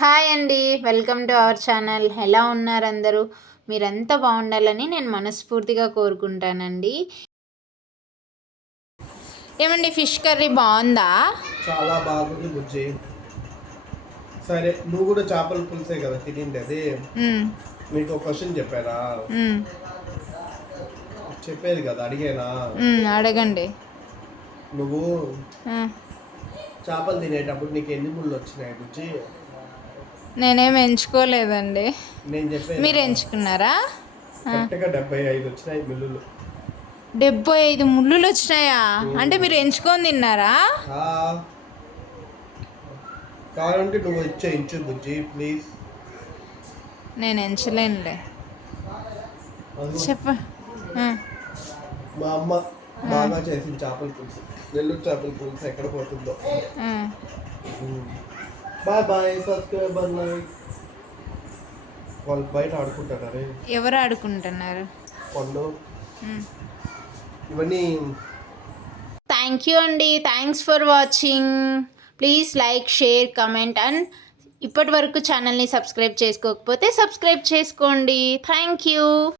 Hi అండి. Welcome to our channel. ఎలా ఉన్నారు అందరూ? మీరంతా బాగుండాలని నేను మనస్ఫూర్తిగా కోరుకుంటానండి. ఏమండి ఫిష్ కర్రీ బాగుందా? చాలా బాగుంది బుజ్జి. సరే నువ్వు కూడా చేపల పులుసే కదా తినింది అది? మీకు ఒక క్వశ్చన్ చెప్పారా చెప్పేది కదా అడిగేనా? అడగండి. నువ్వు. చేపలు తినేటప్పుడు నీకు ఎన్ని ముళ్ళు వచ్చినాయి బుజ్జి? నేనేం ఎంచుకోలేదండి. నేను మీరు ఎంచుకున్నారా? కరెక్ట్గా డెబ్బై ఐదు వచ్చినాయి మిల్లులు. డెబ్బై ఐదు ముళ్ళులు వచ్చినాయా? అంటే మీరు ఎంచుకొని తిన్నారా? ఆ. కావాలంటే నువ్వు ఇచ్చే ఇంచు బుజ్జి ప్లీజ్ నేను ఎంచలేనులే. చెప్ప. మా అమ్మ బాగా చేసిన చేపల పులుసు. నెల్లూరు చేపల పులుసు ఎక్కడ పోతుందో. బాయ్ బాయ్ సబ్స్క్రైబర్ లైక్ వాళ్ళు బయట ఆడుకుంటారే ఎవరు ఆడుకుంటున్నారు? పండు. ఇవన్నీ థ్యాంక్ యూ అండి. Thanks for watching please like share comment and ఇప్పటి వరకు ఛానల్ని సబ్స్క్రైబ్ చేసుకోకపోతే సబ్స్క్రైబ్ చేసుకోండి. Thank you